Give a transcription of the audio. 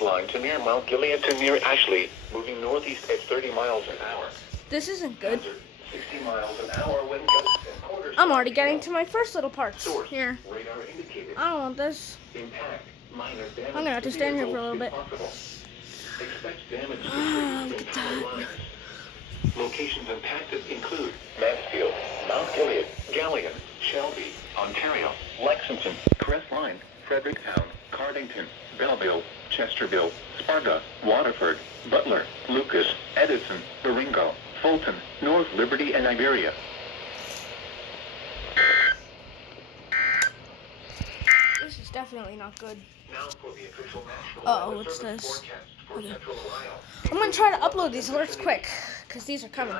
Line to near Mount Gilead to near Ashley, moving northeast at 30 miles an hour. This isn't good. 60 miles an hour when gusts and quarters. I'm already getting to my first little parts. Source, here. radar indicated. I don't want this. Impact, minor damage. I'm gonna have to stand here for a little bit. Expect damage to power lines. Locations impacted include Mansfield, Mount Gilead, Galleon, Shelby, Ontario, Lexington, Crestline, Fredericktown, Cardington, Belleville, Chesterville, Sparta, Waterford, Butler, Lucas, Edison, Baringo, Fulton, North Liberty, and Iberia. This is definitely not good. Now for the official national Uh-oh, what's this? forecast for Okay. Central Ohio. I'm gonna try to upload these alerts quick, because these are coming.